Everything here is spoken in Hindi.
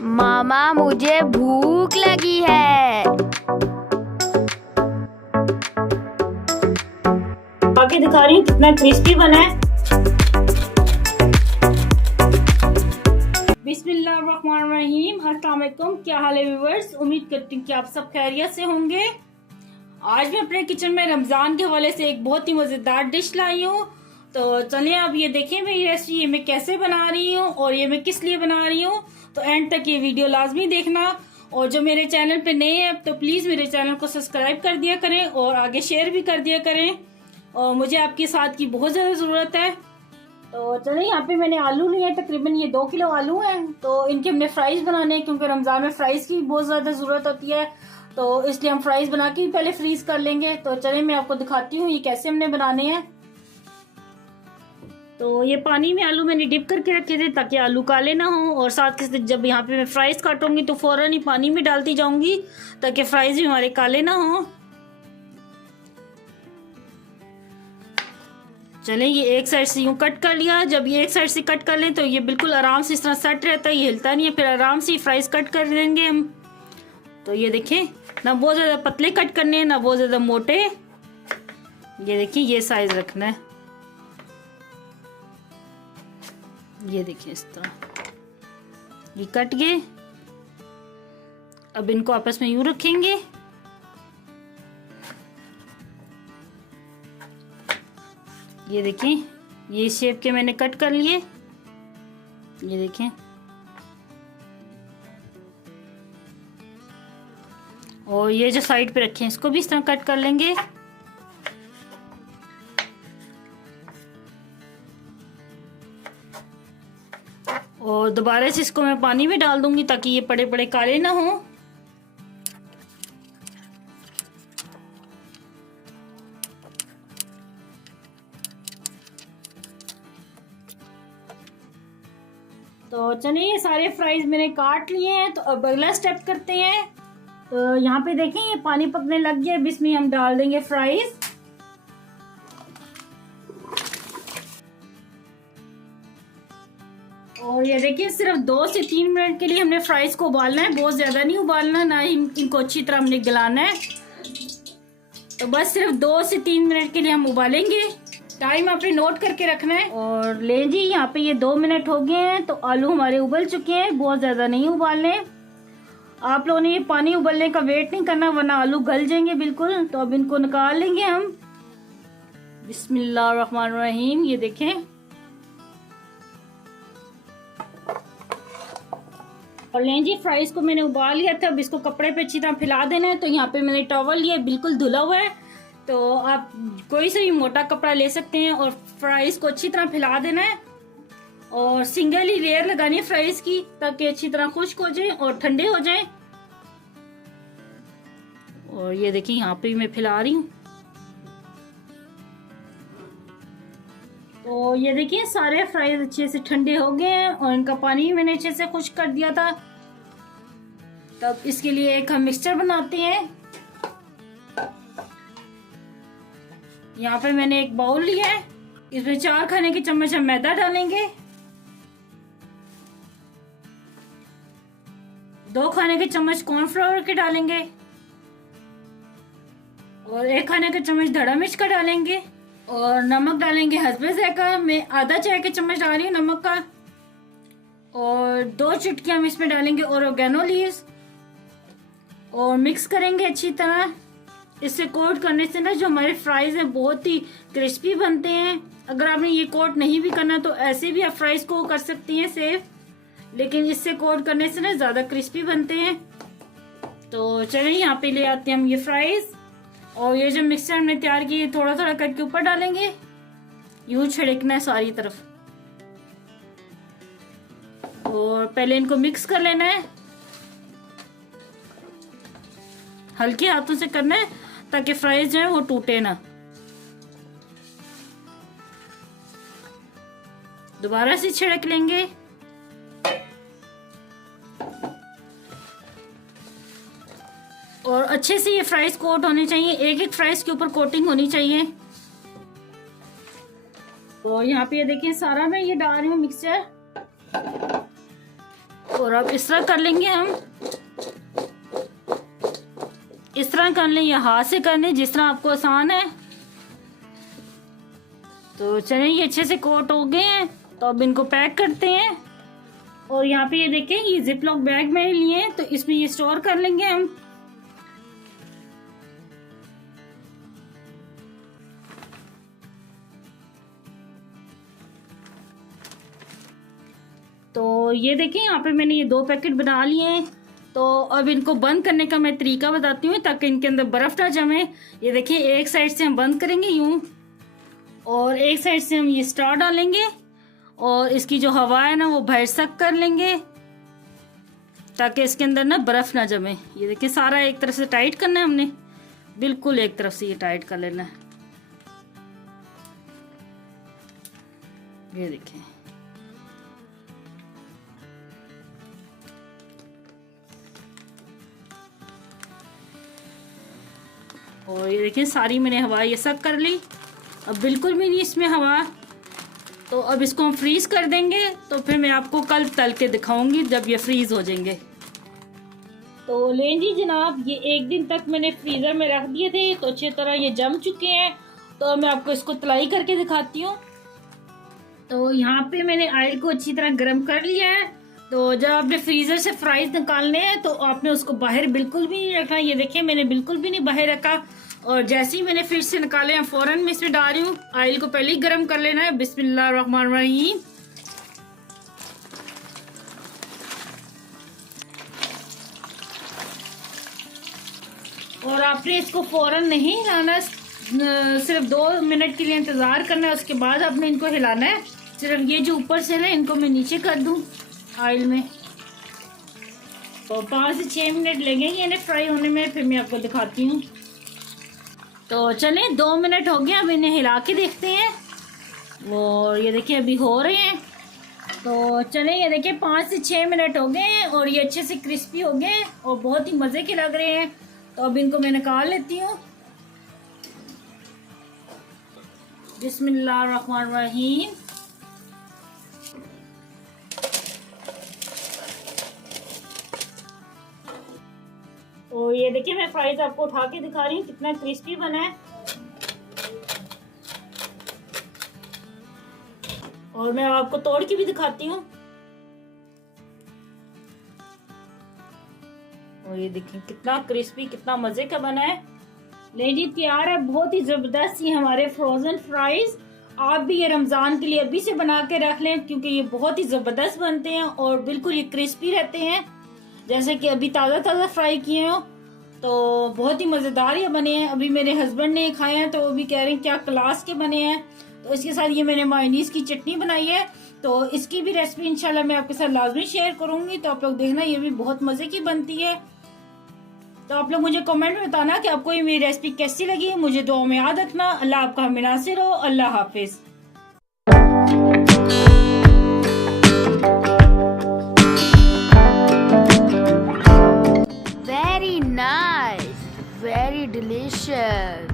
मामा मुझे भूख लगी है। आगे दिखा रही हूँ कितना क्रिस्पी बना है। बिस्मिल्लाहिर्रहमानिर्रहीम। अस्सलाम वालेकुम। क्या हाल है व्यूअर्स? उम्मीद करती हूँ कि आप सब खैरियत से होंगे। आज मैं अपने किचन में रमजान के हवाले से एक बहुत ही मजेदार डिश लाई हूँ। तो चलिए अब ये देखें मेरी रेसिपी, ये मैं कैसे बना रही हूँ और ये मैं किस लिए बना रही हूँ। तो एंड तक ये वीडियो लाजमी देखना, और जो मेरे चैनल पे नए हैं तो प्लीज मेरे चैनल को सब्सक्राइब कर दिया करें और आगे शेयर भी कर दिया करें, और मुझे आपके साथ की बहुत ज्यादा जरूरत है। तो चलिए यहाँ पे मैंने आलू लिए, तकरीबन ये 2 किलो आलू हैं। तो इनके हमने फ्राइज बनाने हैं, क्योंकि रमजान में फ्राइज की बहुत ज्यादा जरूरत होती है, तो इसलिए हम फ्राइज बना के पहले फ्रीज कर लेंगे। तो चलिए मैं आपको दिखाती हूँ ये कैसे हमने बनाने हैं। तो ये पानी में आलू मैंने डिप करके रखे थे ताकि आलू काले ना हो, और साथ के साथ जब यहाँ पे मैं फ्राइज काटूंगी तो फौरन ही पानी में डालती जाऊंगी ताकि फ्राइज भी हमारे काले ना हो। चलें ये एक साइड से यूं कट कर लिया। जब ये एक साइड से कट कर लें तो ये बिल्कुल आराम से इस तरह सेट रहता है, ये हिलता नहीं है। फिर आराम से फ्राइज कट कर देंगे हम। तो ये देखें, ना बहुत ज्यादा पतले कट करने हैं ना बहुत ज्यादा मोटे। ये देखिए ये साइज रखना है। ये देखिए इस तरह ये कट गए। अब इनको आपस में यूं रखेंगे। ये देखें ये शेप के मैंने कट कर लिए। ये देखें, और ये जो साइड पे रखे हैं इसको भी इस तरह कट कर लेंगे। और दोबारा से इसको मैं पानी में डाल दूंगी ताकि ये पड़े पड़े काले ना हो। तो चलिए ये सारे फ्राइज मैंने काट लिए हैं। तो अब अगला स्टेप करते हैं। तो यहाँ पे देखें ये पानी पकने लग गया। अब इसमें हम डाल देंगे फ्राइज। और ये देखिए सिर्फ 2 से 3 मिनट के लिए हमने फ्राइज को उबालना है, बहुत ज्यादा नहीं उबालना, ना ही इनको अच्छी तरह हमने गलाना है। तो बस सिर्फ 2 से 3 मिनट के लिए हम उबालेंगे। टाइम आपने नोट करके रखना है। और ले जी यहाँ पे ये 2 मिनट हो गए हैं। तो आलू हमारे उबल चुके हैं, बहुत ज्यादा नहीं उबालने। आप लोगों ने ये पानी उबलने का वेट नहीं करना, वरना आलू गल जाएंगे बिल्कुल। तो अब इनको निकाल लेंगे हम। बिस्मिल्लाहिर्रहमानिर्रहीम। ये देखें, और लें जी फ्राइज को मैंने उबाल लिया था। अब इसको कपड़े पे अच्छी तरह फैला देना है। तो यहाँ पे मैंने टॉवल लिया, बिल्कुल धुला हुआ है। तो आप कोई सा भी मोटा कपड़ा ले सकते हैं और फ्राइज को अच्छी तरह फैला देना है। और सिंगल ही लेयर लगानी है फ्राइज की, ताकि अच्छी तरह खुश्क हो जाए और ठंडे हो जाए। और ये देखिए यहाँ पे मैं फैला रही हूँ। तो ये देखिए सारे फ्राइज अच्छे से ठंडे हो गए हैं, और इनका पानी मैंने अच्छे से खुश्क कर दिया था। तब इसके लिए एक हम मिक्सचर बनाते हैं। यहाँ पे मैंने एक बाउल लिया है, इसमें 4 खाने के चम्मच हम मैदा डालेंगे, 2 खाने के चम्मच कॉर्नफ्लोर के डालेंगे, और 1 खाने का चम्मच धड़ा मिर्च का डालेंगे, और नमक डालेंगे हस्बे ज़ायका। मैं आधा चाय के चम्मच डाल रही हूँ नमक का, और 2 चुटकी हम इसमें डालेंगे ओरिगेनो लीव्स, और मिक्स करेंगे अच्छी तरह। इससे कोट करने से ना जो हमारे फ्राइज हैं बहुत ही क्रिस्पी बनते हैं। अगर आपने ये कोट नहीं भी करना तो ऐसे भी आप फ्राइज को कर सकती हैं सेफ, लेकिन इससे कोट करने से ना ज्यादा क्रिस्पी बनते हैं। तो चलिए यहाँ पे ले आते हैं हम ये फ्राइज, और ये जो मिक्सचर हमने तैयार किया थोड़ा थोड़ा करके ऊपर डालेंगे। यूं छिड़कना है सारी तरफ, और पहले इनको मिक्स कर लेना है। हल्के हाथों से करना है ताकि फ्राइज जो है वो टूटे ना। दोबारा से छिड़क लेंगे। और अच्छे से ये फ्राइज कोट होने चाहिए, एक एक फ्राइज के ऊपर कोटिंग होनी चाहिए। तो यहाँ पे ये देखिए सारा मैं ये डाल रही हूँ मिक्सचर। और अब इस तरह कर लेंगे हम, इस तरह कर लें या हाथ से कर लें, जिस तरह आपको आसान है। तो चलें, ये अच्छे से कोट हो गए हैं, तो अब इनको पैक करते हैं। और यहाँ पे ये देखें, ये जिप लॉक बैग मैंने लिए हैं, तो इसमें ये स्टोर कर लेंगे हम। तो ये देखें, यहाँ पे मैंने ये 2 पैकेट बना लिए हैं। तो अब इनको बंद करने का मैं तरीका बताती हूँ ताकि इनके अंदर बर्फ ना जमे। ये देखिए, एक साइड से हम बंद करेंगे यूं, और एक साइड से हम ये स्ट्रॉ डालेंगे और इसकी जो हवा है ना वो बाहर सक कर लेंगे ताकि इसके अंदर ना बर्फ ना जमे। ये देखिए, सारा एक तरफ से टाइट करना है हमने, बिल्कुल एक तरफ से ये टाइट कर लेना है। ये देखिए, और ये देखिए सारी मैंने हवा ये सक कर ली। अब बिल्कुल भी नहीं इसमें हवा। तो अब इसको हम फ्रीज कर देंगे, तो फिर मैं आपको कल तल के दिखाऊंगी जब ये फ्रीज हो जाएंगे। तो लें जी जनाब, ये 1 दिन तक मैंने फ्रीजर में रख दिए थे, तो अच्छी तरह ये जम चुके हैं। तो मैं आपको इसको तलाई करके दिखाती हूँ। तो यहाँ पे मैंने ऑयल को अच्छी तरह गर्म कर लिया है। तो जब आपने फ्रीजर से फ्राइज निकालने हैं तो आपने उसको बाहर बिल्कुल भी नहीं रखना। ये देखिए, मैंने बिल्कुल भी नहीं बाहर रखा, और जैसे ही मैंने फ्रिज से निकाले हैं फौरन मैं इसमें डाल रही हूँ। ऑयल को पहले ही गर्म कर लेना है। बिस्मिल्लाहिर्रहमानिर्रहीम। और आपने इसको फौरन नहीं हिलाना, सिर्फ 2 मिनट के लिए इंतजार करना है, उसके बाद आपने इनको हिलाना है। सिर्फ ये जो ऊपर से ना, इनको मैं नीचे कर दूं ऑयल में। तो 5 से 6 मिनट लगेंगे इन्हें फ्राई होने में, फिर मैं आपको दिखाती हूँ। तो चलें, 2 मिनट हो गए, अब इन्हें हिला के देखते हैं। और ये देखिए अभी हो रहे हैं। तो चलें, ये देखिए 5 से 6 मिनट हो गए हैं और ये अच्छे से क्रिस्पी हो गए और बहुत ही मज़े के लग रहे हैं। तो अब इनको मैं निकाल लेती हूँ। बिस्मिल्लाहिर्रहमानिर्रहीम। और ये देखिए, मैं फ्राइज आपको उठा के दिखा रही हूँ कितना क्रिस्पी बना है। और मैं आपको तोड़ के भी दिखाती हूँ। और ये देखिए कितना क्रिस्पी, कितना मजे का बना है। ले जी, तैयार है बहुत ही जबरदस्त ये हमारे फ्रोजन फ्राइज। आप भी ये रमजान के लिए अभी से बना के रख लें, क्योंकि ये बहुत ही जबरदस्त बनते हैं और बिल्कुल ये क्रिस्पी रहते हैं, जैसे कि अभी ताज़ा ताज़ा फ्राई किए हो। तो बहुत ही मज़ेदार ये बने हैं। अभी मेरे हस्बैंड ने खाए हैं तो वो भी कह रहे हैं क्या क्लास के बने हैं। तो इसके साथ ये मैंने मायोनीज की चटनी बनाई है, तो इसकी भी रेसिपी इंशाल्लाह मैं आपके साथ लाजमी शेयर करूंगी। तो आप लोग देखना, ये भी बहुत मज़े की बनती है। तो आप लोग मुझे कमेंट में बताना कि आपको ये मेरी रेसिपी कैसी लगी। मुझे दुआ में याद रखना। अल्लाह आपका हमें नासिर हो। अल्लाह हाफिज़। Very nice, very delicious.